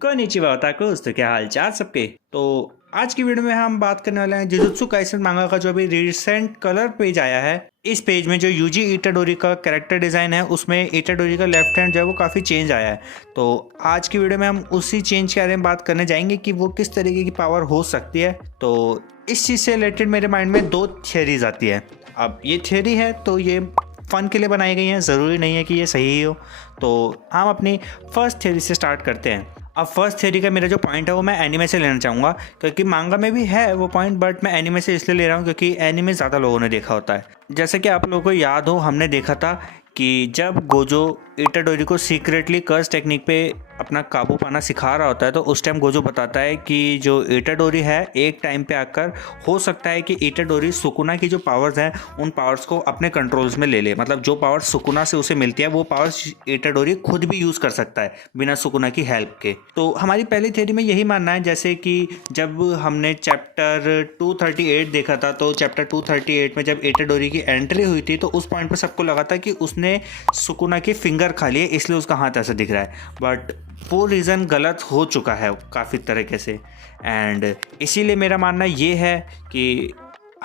konnichiwa otakus, तो क्या हाल चाल सबके। तो आज की वीडियो में हम बात करने वाले हैं जुजुत्सु काइसेन मांगा का जो अभी रिसेंट कलर पेज आया है। इस पेज में जो यूजी इटाडोरी का कैरेक्टर डिज़ाइन है उसमें इटाडोरी का लेफ्ट हैंड जो है वो काफ़ी चेंज आया है। तो आज की वीडियो में हम उसी चेंज के बारे में बात करने जाएंगे कि वो किस तरीके की पावर हो सकती है। तो इस चीज़ से रिलेटेड मेरे माइंड में दो थियरीज आती है। अब ये थियरी है तो ये फ़न के लिए बनाई गई हैं, ज़रूरी नहीं है कि ये सही ही हो। तो हम अपनी फर्स्ट थियरी से स्टार्ट करते हैं। अब फर्स्ट थियरी का मेरा जो पॉइंट है वो मैं एनिमे से लेना चाहूँगा, क्योंकि मांगा में भी है वो पॉइंट, बट मैं एनिमे से इसलिए ले रहा हूँ क्योंकि एनिमे ज़्यादा लोगों ने देखा होता है। जैसे कि आप लोगों को याद हो, हमने देखा था कि जब गोजो इटाडोरी को सीक्रेटली कर्स टेक्निक पे अपना काबू पाना सिखा रहा होता है तो उस टाइम गोजो बताता है कि जो इटाडोरी है एक टाइम पे आकर हो सकता है कि इटाडोरी सुकुना की जो पावर्स हैं उन पावर्स को अपने कंट्रोल्स में ले ले। मतलब जो पावर्स सुकुना से उसे मिलती है वो पावर्स इटाडोरी खुद भी यूज़ कर सकता है बिना सुकुना की हेल्प के। तो हमारी पहली थियरी में यही मानना है। जैसे कि जब हमने चैप्टर 238 देखा था तो चैप्टर 238 में जब इटाडोरी की एंट्री हुई थी तो उस पॉइंट पर सबको लगा था कि उसने सुकुना की फिंगर खा ली है, इसलिए उसका हाथ ऐसा दिख रहा है। बट वो रीज़न गलत हो चुका है काफ़ी तरीके से। एंड इसीलिए मेरा मानना ये है कि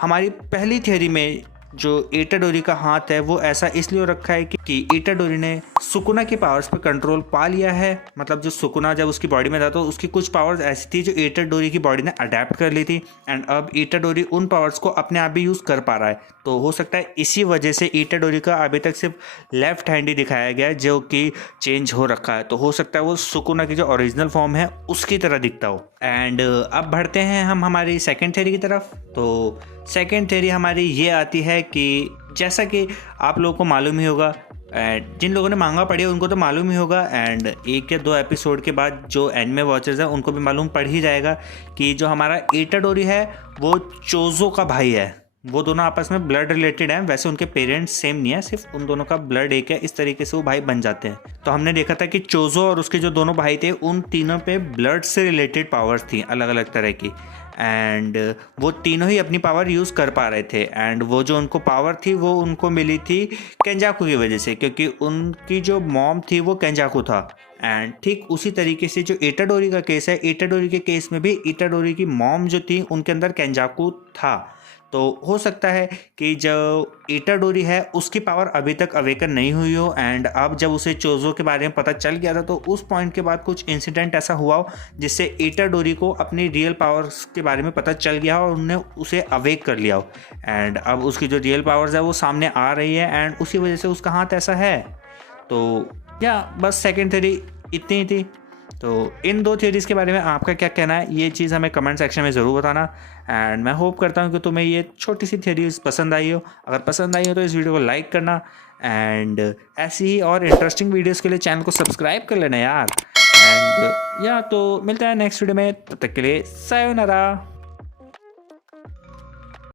हमारी पहली थियरी में जो इटाडोरी का हाथ है वो ऐसा इसलिए रखा है कि इटाडोरी ने सुकुना की पावर्स पे कंट्रोल पा लिया है। मतलब जो सुकुना जब उसकी बॉडी में था तो उसकी कुछ पावर्स ऐसी थी जो इटाडोरी की बॉडी ने अडेप्ट कर ली थी, एंड अब इटाडोरी उन पावर्स को अपने आप भी यूज़ कर पा रहा है। तो हो सकता है इसी वजह से इटाडोरी का अभी तक सिर्फ लेफ्ट हैंड ही दिखाया गया है जो कि चेंज हो रखा है। तो हो सकता है वो सुकुना की जो ओरिजिनल फॉर्म है उसकी तरह दिखता हो। एंड अब बढ़ते हैं हम हमारी सेकेंड थ्योरी की तरफ। तो सेकेंड थ्योरी हमारी ये आती है कि जैसा कि आप लोगों को मालूम ही होगा, जिन लोगों ने मांगा पढ़ी है उनको तो मालूम ही होगा, एंड एक या दो एपिसोड के बाद जो एनिमे वॉचर्स हैं उनको भी मालूम पड़ ही जाएगा कि जो हमारा इटाडोरी है वो चोजो का भाई है। वो दोनों आपस में ब्लड रिलेटेड हैं। वैसे उनके पेरेंट्स सेम नहीं है, सिर्फ उन दोनों का ब्लड एक है, इस तरीके से वो भाई बन जाते हैं। तो हमने देखा था कि चोजो और उसके जो दोनों भाई थे उन तीनों पे ब्लड से रिलेटेड पावर्स थी अलग अलग तरह की, एंड वो तीनों ही अपनी पावर यूज़ कर पा रहे थे। एंड वो जो उनको पावर थी वो उनको मिली थी केंजाकू की वजह से, क्योंकि उनकी जो मॉम थी वो केंजाकू था। एंड ठीक उसी तरीके से जो इटाडोरी का केस है, इटाडोरी के केस में भी इटाडोरी की मॉम जो थी उनके अंदर केंजाकू था। तो हो सकता है कि जो इटाडोरी है उसकी पावर अभी तक अवेकन नहीं हुई हो, एंड अब जब उसे चोजो के बारे में पता चल गया था तो उस पॉइंट के बाद कुछ इंसिडेंट ऐसा हुआ हो जिससे इटाडोरी को अपनी रियल पावर्स के बारे में पता चल गया हो और उन्होंने उसे अवेक कर लिया हो। एंड अब उसकी जो रियल पावर्स है वो सामने आ रही है एंड उसी वजह से उसका हाथ ऐसा है। तो या बस सेकेंड थ्योरी इतनी ही थी। तो इन दो थ्योरीज़ के बारे में आपका क्या कहना है ये चीज़ हमें कमेंट सेक्शन में ज़रूर बताना। एंड मैं होप करता हूँ कि तुम्हें ये छोटी सी थ्योरीज पसंद आई हो। अगर पसंद आई हो तो इस वीडियो को लाइक करना, एंड ऐसी ही और इंटरेस्टिंग वीडियोज़ के लिए चैनल को सब्सक्राइब कर लेना यार। एंड या तो मिलता है नेक्स्ट वीडियो में, तब तक के लिए सायोनारा।